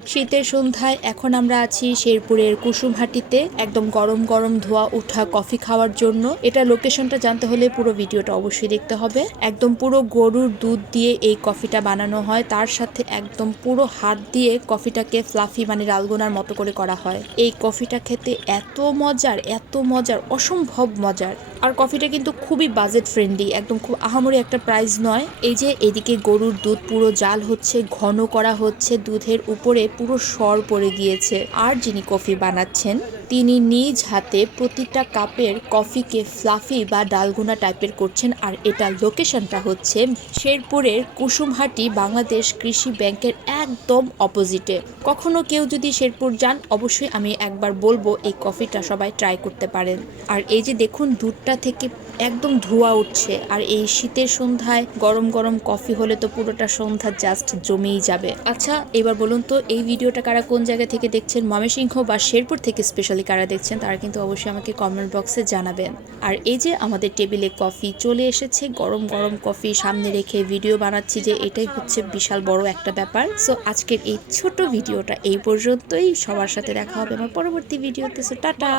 শীতের সন্ধ্যায় এখন আমরা আছি শেরপুরের কুসুমহাটিতে একদম গরম গরম ধোয়া ওঠা কফি খাওয়ার জন্য। এটা লোকেশনটা জানতে হলে পুরো ভিডিওটা অবশ্যই দেখতে হবে। একদম পুরো গরুর দুধ দিয়ে এই কফিটা বানানো হয়, তার সাথে একদম পুরো হাত দিয়ে কফিটাকে ফ্লাফি মানে রালগোনার মতো করে করা হয়। এই কফিটা খেতে এত মজার অসম্ভব মজার। আর কফিটা কিন্তু খুবই বাজেট ফ্রেন্ডলি, একদম খুব আহামরি একটা প্রাইস নয়। এই যে এদিকে গরুর দুধ পুরো জাল হচ্ছে, ঘন করা হচ্ছে, দুধের উপরে পুরো সর পড়ে গিয়েছে। আর যিনি কফি বানাচ্ছেন তিনি নিজ হাতে প্রতিটা কাপের কফিকে ফ্লাফি বা ডালগোনা টাইপের করছেন। আর এটা লোকেশনটা হচ্ছে শেরপুরের কুসুমহাটি বাংলাদেশ কৃষি ব্যাংকের একদম অপোজিটে। কখনো কেউ যদি শেরপুর যান অবশ্যই আমি একবার বলবো এই কফিটা সবাই ট্রাই করতে পারেন। আর এই যে দেখুন দুধটা থেকে একদম ধোঁয়া উঠছে, আর এই শীতের সন্ধ্যায় গরম গরম কফি হলে তো পুরোটা সন্ধ্যা জাস্ট জমেই যাবে। আচ্ছা এবার বলুন তো এই ভিডিওটা কারা কোন জায়গা থেকে দেখছেন, ময়মনসিংহ বা শেরপুর থেকে স্পেশালি কারা দেখছেন তারা কিন্তু অবশ্যই আমাকে কমেন্ট বক্সে জানাবেন। আর এই যে আমাদের টেবিলে কফি চলে এসেছে, গরম গরম কফি সামনে রেখে ভিডিও বানাচ্ছি, যে এটাই হচ্ছে বিশাল বড় একটা ব্যাপার। সো আজকের এই ছোট ভিডিওটা এই পর্যন্তই। সবার সাথে দেখা হবে আমার পরবর্তী ভিডিওতে। So tata.